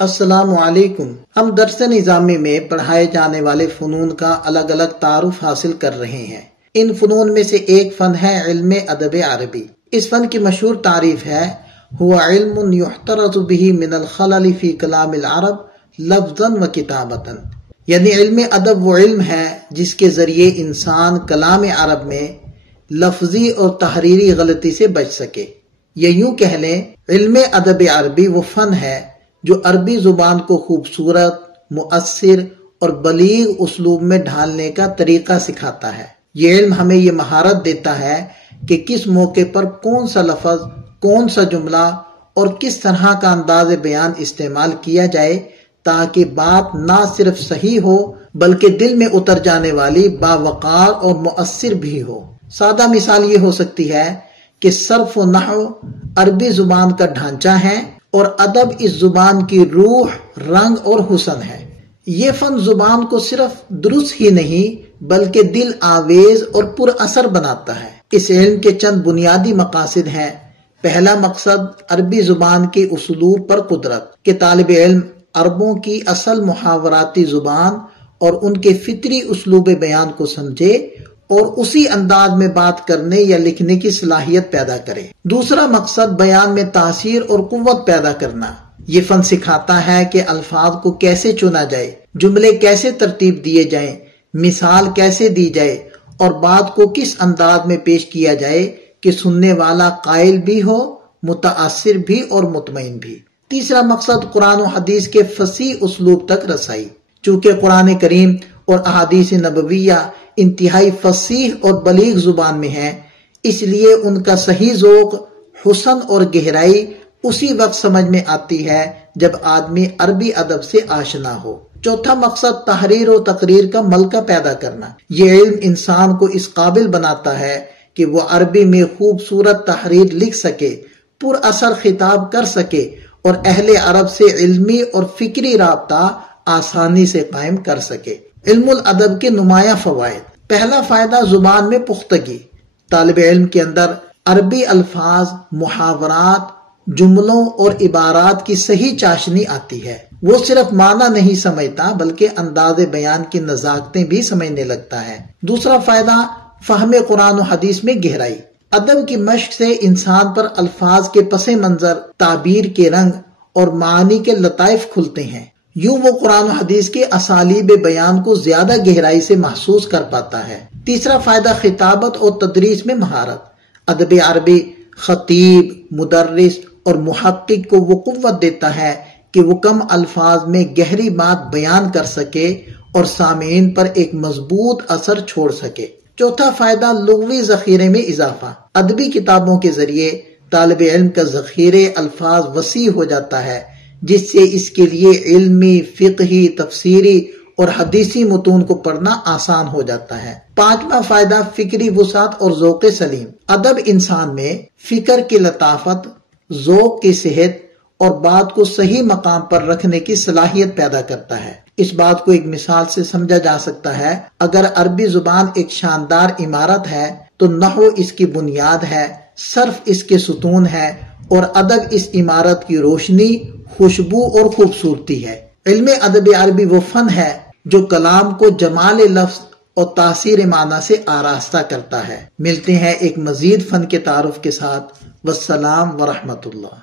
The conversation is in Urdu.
السلام علیکم۔ ہم درس نظامی میں پڑھائے جانے والے فنون کا الگ الگ تعارف حاصل کر رہے ہیں۔ ان فنون میں سے ایک فن ہے علم ادب عربی۔ اس فن کی مشہور تعریف ہے ہوا علم یحترز به من الخلل فی کلام العرب لفظا و کتابتا، یعنی علم ادب وہ علم ہے جس کے ذریعے انسان کلام عرب میں لفظی اور تحریری غلطی سے بچ سکے، یا یوں کہہ لیں علم ادب عربی وہ فن ہے جو عربی زبان کو خوبصورت، مؤثر اور بلیغ اسلوب میں ڈھالنے کا طریقہ سکھاتا ہے۔ یہ علم ہمیں یہ مہارت دیتا ہے کہ کس موقع پر کون سا لفظ، کون سا جملہ اور کس طرح کا انداز بیان استعمال کیا جائے تاکہ بات نہ صرف صحیح ہو بلکہ دل میں اتر جانے والی باوقار اور مؤثر بھی ہو۔ سادہ مثال یہ ہو سکتی ہے کہ صرف و نحو عربی زبان کا ڈھانچہ ہے اور ادب اس زبان کی روح، رنگ اور حسن ہے۔ یہ فن زبان کو صرف درست ہی نہیں بلکہ دل آویز اور پر اثر بناتا ہے۔ اس علم کے چند بنیادی مقاصد ہیں۔ پہلا مقصد عربی زبان کے اسلوب پر قدرت کہ طالب علم عربوں کی اصل محاوراتی زبان اور ان کے فطری اسلوب بیان کو سمجھے اور اسی انداز میں بات کرنے یا لکھنے کی صلاحیت پیدا کرے۔ دوسرا مقصد بیان میں تاثیر اور قوت پیدا کرنا۔ یہ فن سکھاتا ہے کہ الفاظ کو کیسے چنا جائے، جملے کیسے ترتیب دیے جائیں، مثال کیسے دی جائے اور بات کو کس انداز میں پیش کیا جائے کہ سننے والا قائل بھی ہو، متاثر بھی اور مطمئن بھی۔ تیسرا مقصد قرآن و حدیث کے فصیح اسلوب تک رسائی۔ چونکہ قرآن کریم اور احادیث نبویہ انتہائی فصیح اور بلیغ زبان میں ہیں، اس لیے ان کا صحیح ذوق، حسن اور گہرائی اسی وقت سمجھ میں آتی ہے جب آدمی عربی ادب سے آشنا ہو۔ چوتھا مقصد تحریر و تقریر کا ملکہ پیدا کرنا۔ یہ علم انسان کو اس قابل بناتا ہے کہ وہ عربی میں خوبصورت تحریر لکھ سکے، پر اثر خطاب کر سکے اور اہل عرب سے علمی اور فکری رابطہ آسانی سے قائم کر سکے۔ علم الادب کے نمایاں فوائد۔ پہلا فائدہ زبان میں پختگی۔ طالب علم کے اندر عربی الفاظ، محاورات، جملوں اور عبارات کی صحیح چاشنی آتی ہے۔ وہ صرف معنی نہیں سمجھتا بلکہ انداز بیان کی نزاکتیں بھی سمجھنے لگتا ہے۔ دوسرا فائدہ فہم قرآن و حدیث میں گہرائی۔ ادب کی مشق سے انسان پر الفاظ کے پس منظر، تعبیر کے رنگ اور معانی کے لطائف کھلتے ہیں۔ یوں وہ قرآن و حدیث کے اسالیب بیان کو زیادہ گہرائی سے محسوس کر پاتا ہے۔ تیسرا فائدہ خطابت اور تدریس میں مہارت۔ ادب عربی خطیب، مدرس اور محقق کو وہ قوت دیتا ہے کہ وہ کم الفاظ میں گہری بات بیان کر سکے اور سامعین پر ایک مضبوط اثر چھوڑ سکے۔ چوتھا فائدہ لغوی ذخیرے میں اضافہ۔ ادبی کتابوں کے ذریعے طالب علم کا ذخیرے الفاظ وسیع ہو جاتا ہے جس سے اس کے لیے علمی، فقہی، تفسیری اور حدیثی متون کو پڑھنا آسان ہو جاتا ہے۔ پانچواں فائدہ فکری وسعت اور ذوق سلیم۔ ادب انسان میں فکر کی لطافت، ذوق کی صحت اور بات کو صحیح مقام پر رکھنے کی صلاحیت پیدا کرتا ہے۔ اس بات کو ایک مثال سے سمجھا جا سکتا ہے۔ اگر عربی زبان ایک شاندار عمارت ہے تو نحو اس کی بنیاد ہے، صرف اس کے ستون ہے اور ادب اس عمارت کی روشنی، خوشبو اور خوبصورتی ہے۔ علم ادب عربی وہ فن ہے جو کلام کو جمال لفظ اور تاثیر معنی سے آراستہ کرتا ہے۔ ملتے ہیں ایک مزید فن کے تعارف کے ساتھ۔ والسلام ورحمۃ اللہ۔